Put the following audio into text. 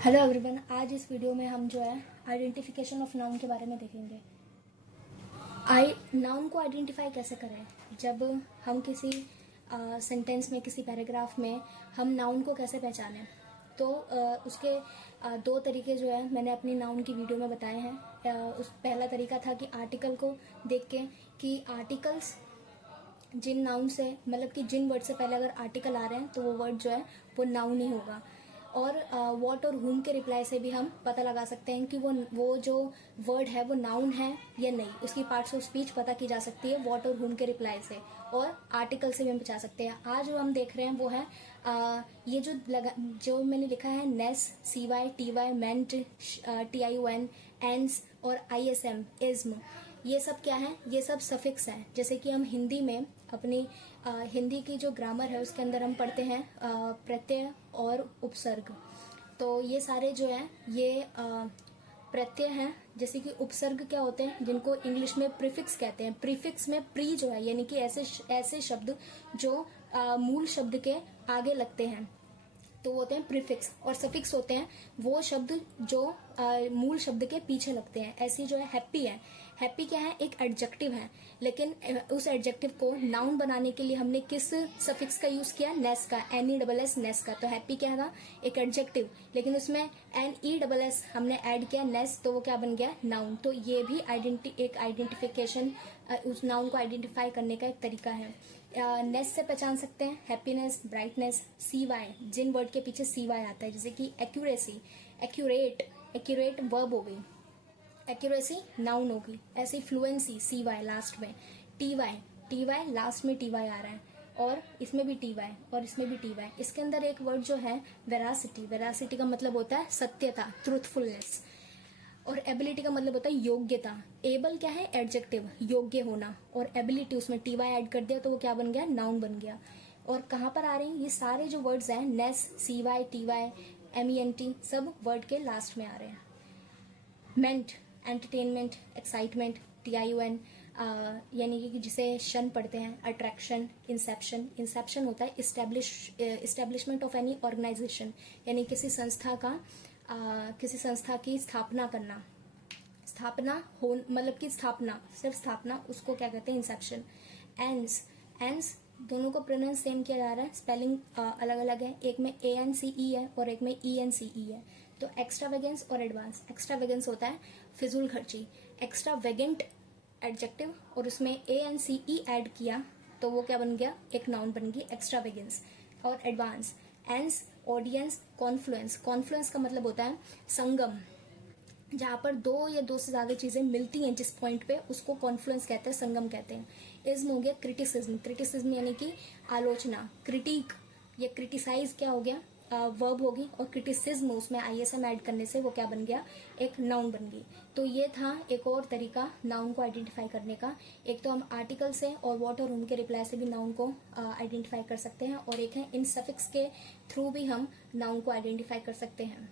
Hello everyone, आज इस video में हम जो है आइडेंटिफिकेशन ऑफ नाउन के बारे में देखेंगे। नाउन को आइडेंटिफाई कैसे करें। जब हम किसी सेंटेंस में, किसी पैराग्राफ में हम नाउन को कैसे पहचानें, तो उसके दो तरीके जो है मैंने अपनी नाउन की वीडियो में बताए हैं। उस पहला तरीका था कि आर्टिकल को देख के कि आर्टिकल्स जिन नाउन से, मतलब कि जिन वर्ड से पहले अगर आर्टिकल आ रहे हैं तो वो वर्ड जो है वो नाउन ही होगा। और व्हाट और हुम के रिप्लाई से भी हम पता लगा सकते हैं कि वो जो वर्ड है वो नाउन है या नहीं। उसकी पार्ट्स ऑफ स्पीच पता की जा सकती है व्हाट और हुम के रिप्लाई से, और आर्टिकल से भी हम बचा सकते हैं। आज जो हम देख रहे हैं वो है ये जो मैंने लिखा है नेस, CY, TY, मेंट, TION, एंस और ISM, इज्म। ये सब क्या है? ये सब सफिक्स हैं। जैसे कि हम हिंदी में अपनी हिंदी की जो ग्रामर है उसके अंदर हम पढ़ते हैं प्रत्यय और उपसर्ग। तो ये सारे जो है ये प्रत्यय हैं। जैसे कि उपसर्ग क्या होते हैं, जिनको इंग्लिश में प्रीफिक्स कहते हैं। प्रीफिक्स में प्री जो है, यानी कि ऐसे शब्द जो मूल शब्द के आगे लगते हैं, तो वो होते हैं प्रीफिक्स। और सफिक्स होते हैं वो शब्द जो मूल शब्द के पीछे लगते हैं। ऐसी जो है हैप्पी है। हैप्पी क्या है? एक एडजेक्टिव है, लेकिन उस एडजेक्टिव को नाउन बनाने के लिए हमने किस सफिक्स का यूज किया? नेस का, NESS, नेस का। तो हैप्पी क्या था? एक एडजेक्टिव, लेकिन उसमें NESS हमने ऐड किया, नेस, तो वो क्या बन गया? नाउन। तो ये भी एक आइडेंटिफिकेशन, उस नाउन को आइडेंटिफाई करने का एक तरीका है। नेस से पहचान सकते हैं हैप्पीनेस, ब्राइटनेस। CY, जिन वर्ड के पीछे CY आता है, जैसे कि एक्यूरेसी, एक्यूरेट वर्ब हो गई, एक्यूरेसी नाउन होगी। ऐसे फ्लुएंसी, CY लास्ट में। TY लास्ट में TY आ रहा है, और इसमें भी TY और इसमें भी TY। इसके अंदर एक वर्ड जो है वेरासिटी का मतलब होता है सत्यता, ट्रूथफुलनेस। और एबिलिटी का मतलब होता है योग्यता। एबल क्या है? एडजेक्टिव, योग्य होना, और एबिलिटी उसमें TY ऐड कर दिया तो वो क्या बन गया? नाउन बन गया। और कहाँ पर आ रही हैं ये सारे जो वर्ड्स हैं? नेस, CY, TY, MENT, सब वर्ड के लास्ट में आ रहे हैं। मेंट, एंटरटेनमेंट, एक्साइटमेंट, TION, यानी कि जिसे शन पढ़ते हैं, अट्रैक्शन, इंसेप्शन होता है इस्टेब्लिशमेंट ऑफ एनी ऑर्गेनाइजेशन, यानी किसी संस्था की स्थापना करना। मतलब कि सिर्फ स्थापना, उसको क्या कहते हैं? इंसेप्शन। एंस दोनों को प्रोनाउंस सेम किया जा रहा है, स्पेलिंग अलग अलग है। एक में ANCE है और एक में ENCE है। तो एक्स्ट्रावेगेंस और एडवांस। एक्स्ट्रावेगेंस होता है फिजूल खर्ची, एक्स्ट्रावेगेंट एडजेक्टिव, और उसमें ANCE ऐड किया तो वो क्या बन गया? एक नाउन बन गई, एक्स्ट्रावेगेंस। और एडवांस, एंस, ऑडियंस, कॉन्फ्लुएंस का मतलब होता है संगम, जहाँ पर दो या दो से ज्यादा चीजें मिलती हैं जिस पॉइंट पे, उसको कॉन्फ्लुएंस कहते हैं, संगम कहते हैं। इज्म हो गया क्रिटिसिज्म यानी कि आलोचना, क्रिटिक या क्रिटिसाइज क्या हो गया? वर्ब होगी, और क्रिटिसिज्म उसमें ISM ऐड करने से वो क्या बन गया? एक नाउन बन गई। तो ये था एक और तरीका नाउन को आइडेंटिफाई करने का। एक तो हम आर्टिकल से और व्हाट और हुम के रिप्लाई से भी नाउन को आइडेंटिफाई कर सकते हैं, और एक है इन सफिक्स के थ्रू भी हम नाउन को आइडेंटिफाई कर सकते हैं।